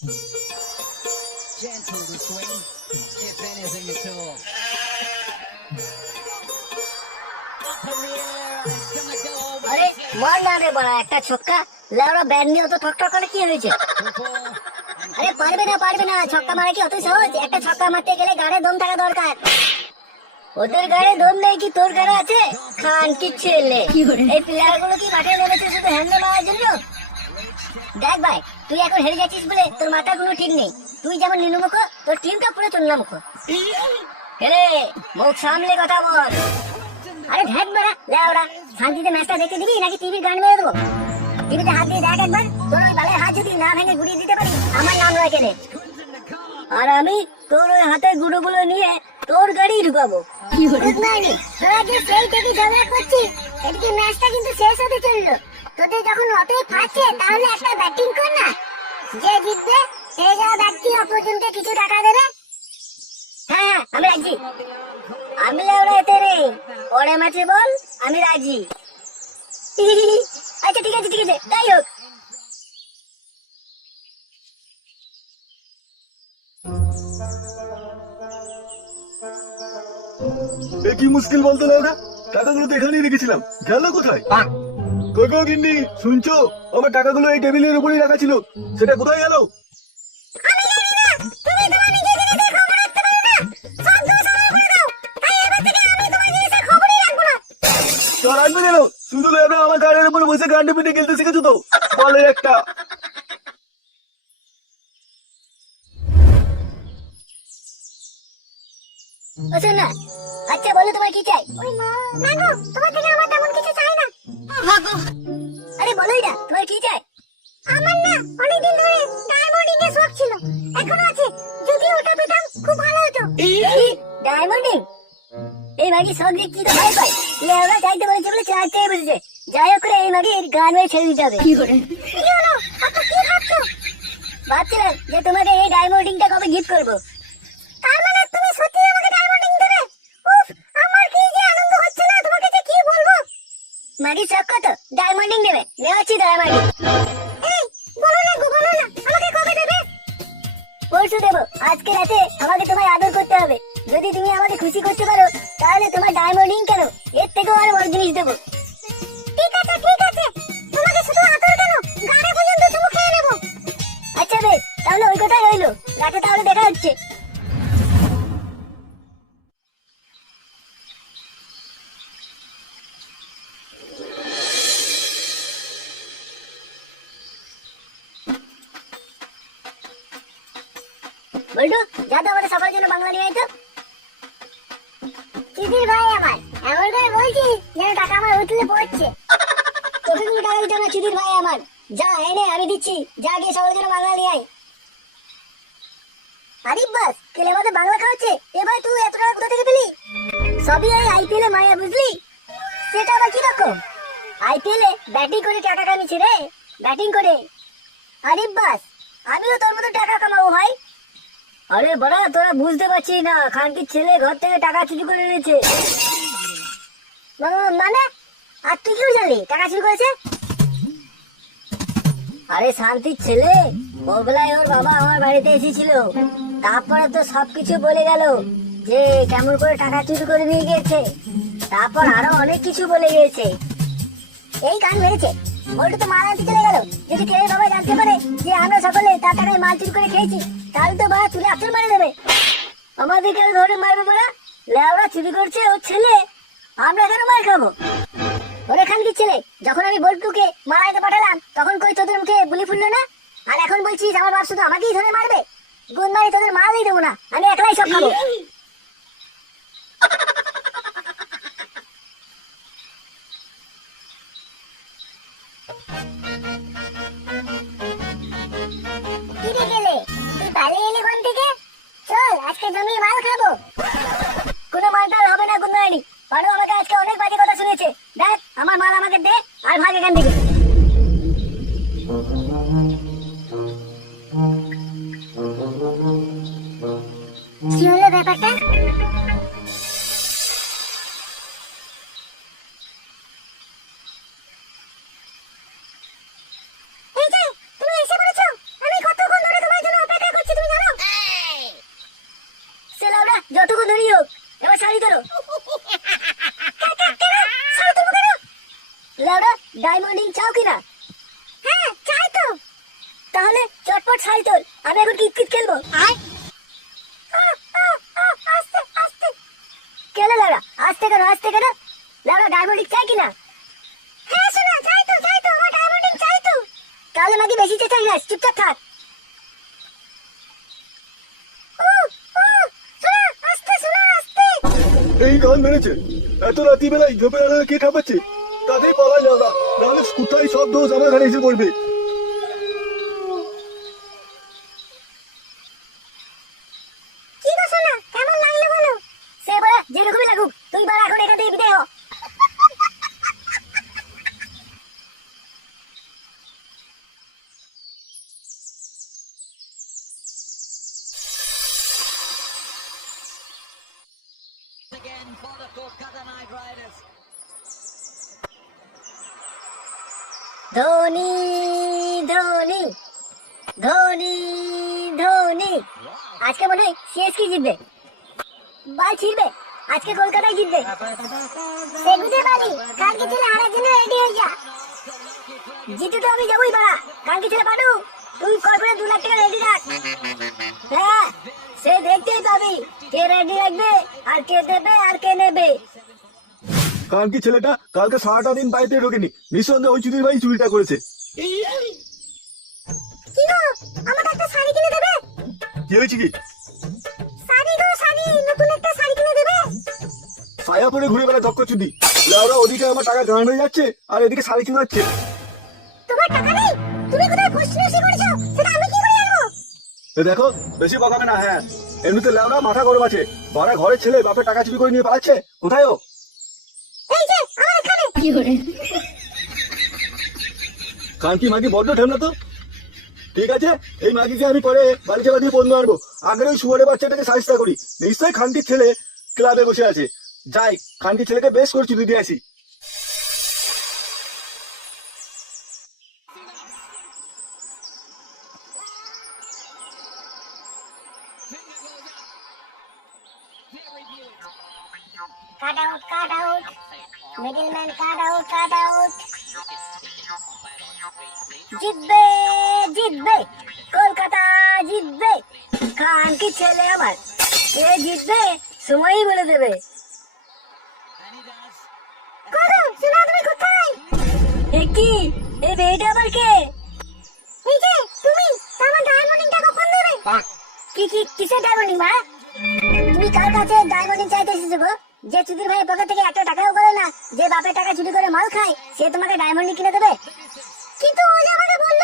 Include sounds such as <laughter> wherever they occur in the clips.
Gentle to swing, if anything at all. আরে. মার না রে বড়া একটা ছক্কা। লেওড়া ব্যাট নিয়ে অত ঠক ঠক করে কি হয়েছে? আরে পারবে না পারবে না ছক্কা মারা কি অত সহজ? একটা ছক্কা মারতে গেলে গাড়ে দম থাকা দরকার। ওদের গাড়ে দম নেই কি তোর গাড়ে আছে? খান কি ছেলে। এই প্লেয়ারগুলো কি মাঠে নেমেছে শুধু হ্যান্ডে মারার জন্য? দেখ ভাই তুই এখন হেরে যাচ্ছিস বলে তোর মাথা কোনো ঠিক নেই। তুই যেমন নিনুমুখ তোর টিমটা পুরো চন্নামুখ হেরে মুখ সামলে কথা বল। আরে ধ্যাক বেড়া লেওড়া। শান্তিতে ম্যাচটা দেখতে দিবি নাকি টিভির গান মেরে দেবো? টিভিতে হাত দিয়ে দেখ একবার তোর ওই বালের হাত যদি না ভেঙে গুড়িয়ে দিতে পারি আমার নাম রয় কেনে। আর আমি তোর ওই হাতের গুঁড়োগুলো নিয়ে তোর গাড়ি ঢুকাবো। গুড মর্নিং তোরা যে সেই থেকে ঝগড়া করছিস এদিকে ম্যাচটা কিন্তু শেষ হতে চলল। তোদের যখন অতই ফাটছে তাহলে একটা ব্যাটিং কর না। যে জিতবে সে যা ব্যক্তি অপরজনকে কিছু টাকা দেবে। হ্যাঁ হ্যাঁ আমি রাজি। আমি লেওড়া এতে রে। পরে ম্যাচে বল আমি রাজি। <laughs> আচ্ছা ঠিক আছে ঠিক আছে তাই হোক। এ কি মুশকিল বলতো না ওরা টাকাগুলো তো এখানেই রেখেছিলাম। গেল কোথায়? গো গিন্নি শুনছো? আমার টাকাগুলো এই টেবিলের উপরেই রাখা ছিল। সেটা কোথায় গেল? রাখবে কেন? শুধু লেবরা আমার গাড়ির উপরে বসে গান্ডে পিঠে খেলতে শিখেছো তো? বলে একটা। না। আচ্ছা বলো তোমার কি চাই? না গো তোমার থেকে আমার আরে বলোই না তোমার কি চাই? আমার না অনেকদিন ধরে ডায়মন্ডিং এর শখ ছিল। এখনও আছে। যদি ওটা পেতাম খুব ভালো হতো। ডায়মন্ডিং এই মাগি সব দিক কি ভয় পাই লেওরা চাইতে বলেছে বলে চাইতেই বলেছে যাই হোক করে এই মাগি গান মেরে ছেড়ে দিতে হবে। কি হলো? আপু কি ভাবছ? ভাবছিলাম যে তোমাকে এই ডায়মন্ডিংটা কবে গিফট করব তার মানে তুমি সত্যি আমাকে ডায়মন্ডিং দেবে উফ আমার কি যে আনন্দ হচ্ছে না তোমাকে যে কি বলব মাগি শখ কত? ডায়মন্ডিং নেবে। নেওয়াচ্ছি মাগি এই, বলো না বলো না। আমাকে কবে দেবে? পরশু দেবো। আজকে রাতে আমাকে তোমায় আদর করতে হবে। যদি তুমি আমাকে খুশি করতে পারো, তাহলে তোমার ডায়মন্ডিং কেন? এর থেকেও আরও বড় জিনিস দেবো। ঠিক আছে ঠিক আছে। তোমাকে শুধু আদর কেন? গাড়ি পর্যন্ত চুমু খেয়ে নেব। আচ্ছা বেশ, তাহলে ওই কথাই রইল। রাতে তাহলে দেখা হচ্ছে। বল্টু, যা তো আমাদের সবার জন্য বাংলা নিয়ে আয় তো। ভাই আমার এমন করে বলছিস যেন টাকা আমার উঠলে পড়ছে। তোকে টাকা দিতে না চুদির ভাই আমার? যা এনে আমি দিচ্ছি। যা, গিয়ে সবার জন্য বাংলা নিয়ে আয়। আরিফ বাস কেলে আমাদের বাংলা খাওয়াচ্ছে? এবার তুই এত টাকা কোথা থেকে পেলি? সবই এই আইপিএল এ মায়া, বুঝলি? সেটা আবার কি রকম আইপিএল এ ব্যাটিং করে টাকা কামিয়েছে রে। ব্যাটিং করে। আরিফ বাস, আমিও তোর মতো টাকা কামাবো ভাই। আরে বড়া, তোরা বুঝতে পারছিস না, খানকির ছেলে ঘর থেকে টাকা চুরি করে নিয়েছে মানে? আর তুই কেউ জানলি? টাকা চুরি করেছে? আরে শান্তির ছেলে ওবেলায় ওর বাবা আমার বাড়িতে এসেছিল। তারপরে তো সবকিছু বলে গেল যে কেমন করে টাকা চুরি করে নিয়ে গিয়েছে। তারপর আরও অনেক কিছু বলে গিয়েছে। এই গান মেরেছে। ওটা তো আনতে চলে গেল। যদি কেউ বাবা জানতে পারে যে আমরা সকলে তার টাকায় মাল চুরি করে খেয়েছি তাহলে তো বাবা তুলে আসল মারে দেবে। আমাদের কেন ধরে মারবে বলে লেওরা চুরি করছে ওর ছেলে। আমরা কেন মার খাব? ওরে খানকির ছেলে? যখন আমি বল্টুকে মারাইতে পাঠালাম, তখন কই তোদের মুখে বুলি ফুললো না? আর এখন বলছিস আমার বাপ শুধু আমাকেই ধরে মারবে? মারি তোদের মারই দেবো না, আমি একলাই সব খাব। কিরে <laughs> পালিয়ে এলি কোন থেকে? চল, আজকে জমি মাল খাব। কোনো মালটাল হবে না কোনো আইনি পারো আমাকে আজকে অনেক বাজে কথা শুনেছে। দেখ, আমার মাল আমাকে দে, আর ভাগ এখান থেকে। সুন্দরী হোক এবার শাড়ি ধরো লাউডা ডায়মন্ডিং চাও কিনা হ্যাঁ চাই তো তাহলে চটপট শাড়ি তোল আমি এখন কিতকিত খেলব আয় কেলে লাউডা আস্তে কেন আস্তে কেন লাউডা ডায়মন্ডিং চাই কিনা হ্যাঁ শোনা চাই তো চাই তো আমার ডায়মন্ডিং চাই তো তাহলে নাকি বেশি চেঁচাই না চুপচাপ থাক এই গান মেরেছে। এত রাতি বেলায় ঝোপের আড়ালে কে ঠাপাচ্ছে? তাদের পালা যাওয়া নাহলে কোথায় সব দোষ আমার ঘাড়ে এসে পড়বে কি গো শোনা কেমন লাগল বলো সে বলে যেরকমই লাগুক তুই বলে এখন এখান থেকে বিদায় হ again for the Kolkata Knight Riders. Dhoni Dhoni Dhoni Dhoni. আজকে মনে হয় সিএসকে জিতবে। বাল ছিড়বে। আজকে কলকাতায় জিতবে। সে বুঝে পারি কালকে ছেলে হারার জন্য রেডি হয়ে যা। জিতে তো আমি যাবোই বাড়া। কালকে ছেলে পাঠু, তুই কল করে দু লাখ টাকা রেডি রাখ। হ্যাঁ। সে দেখতেই পাবি কে রেডি রাখবে আর কে দেবে আর কে নেবে। কালকে ছেলেটা? কালকে সারাটা দিন বাড়িতে ঢোকেনি। নিঃসন্দেহে ওই চুরির ভাই চুরিটা করেছে। কি গো? আমাকে একটা শাড়ি কিনে দেবে? কি হয়েছে কি? শাড়ি গো শাড়ি। নতুন একটা শাড়ি কিনে দেবে? ছায়া পরে ঘুরে বেড়া দক্ষ চুদি। ওরা ওদিকে আমার টাকা গান হয়ে যাচ্ছে আর এদিকে শাড়ি চুরাচ্ছে। তোমার টাকা নেই? তুমি কোথায় করেছ? দেখো বেশি বকাবে না হ্যাঁ। এমনিতে লেওরা মাথা গরম আছে। বারা ঘরের ছেলে বাপের টাকা চুরি করে নিয়ে পালাচ্ছে। কোথায় ও? এই যে আমার এখানে। কানকি মাগি বড্ড ঠেমনা তো। ঠিক আছে এই মাগিকে আমি পরে বাড়ি চালা দিয়ে বন্ধু আনব। আগে ওই শুয়ারে বাচ্চাটাকে সাহিস্তা করি। নিশ্চয়ই খানকির ছেলে ক্লাবে বসে আছে। যাই খানকির ছেলেকে বেশ করে চুরি দিয়ে আসি cut out cut out middleman cut out cut out জিতবে জিতবে। কলকাতা জিতবে। খান কি ছেলে আমার? কে জিতবে? সময়ই বলে দেবে। এ কি? এই মেয়েটা আবার কে? যে তুমি আমার ডায়মন্ডিংটা কখন দেবে? কি কি কিসের ডায়মন্ডিং মা? তুমি কার কাছে ডায়মন্ডিং চাইতে এসেছ গো? যে চুদির ভাইয়ের পকেট থেকে একটা টাকাও করে না, যে বাপের টাকা চুরি করে মাল খায়, সে তোমাকে ডায়মন্ড কিনে দেবে? কিন্তু ও আমাকে বলল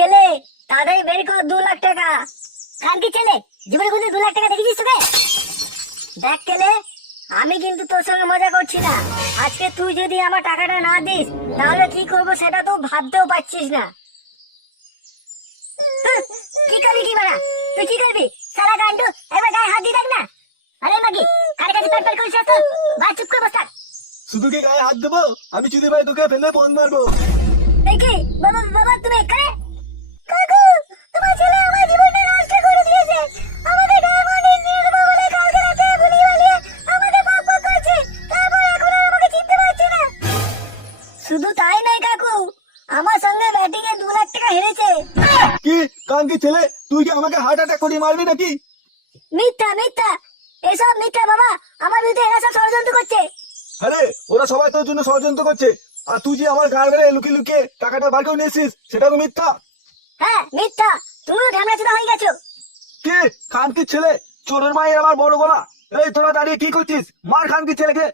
গেলে তাড়াতাড়ি বের কর দু লাখ টাকা। কার কি ছেলে জীবনে কোনদিন দু লাখ টাকা দেখেছিস তোকে? দেখ কেলে আমি কিন্তু তোর সঙ্গে মজা করছি না। আজকে তুই যদি আমার টাকাটা না দিস তাহলে কি করব সেটা তো ভাবতেও পারছিস না। কি করবি কি বাড়া? তুই কি করবি? সারা গান্ডু এবার গায়ে হাত দিয়ে দেখ না। আরে মাগি কারে কাছে প্যাট প্যাট করিস তো। বা চুপ করে বস থাক। শুধু কি গায়ে হাত দেবো? আমি চুরি ভাই তোকে ফেলে ফোন মারবো। দেখি বাবা বাবা তুমি মারবি নাকি? মিথ্যা মিথ্যা। এসব মিথ্যা বাবা। আমার বিরুদ্ধে এরা সব ষড়যন্ত্র করছে। আরে ওরা সবাই তোর জন্য ষড়যন্ত্র করছে। আর তুই যে আমার গাড় বেড়ে লুকিয়ে লুকিয়ে টাকাটা বার করে নিয়েছিস সেটা তো মিথ্যা। হ্যাঁ মিথ্যা। তুমিও ঢ্যামড়া চুদা হয়ে গেছো। কে? খানকির ছেলে। চোরের মায়ের আমার বড় গলা। এই তোরা দাঁড়িয়ে কি করছিস? মার খানকির ছেলেকে।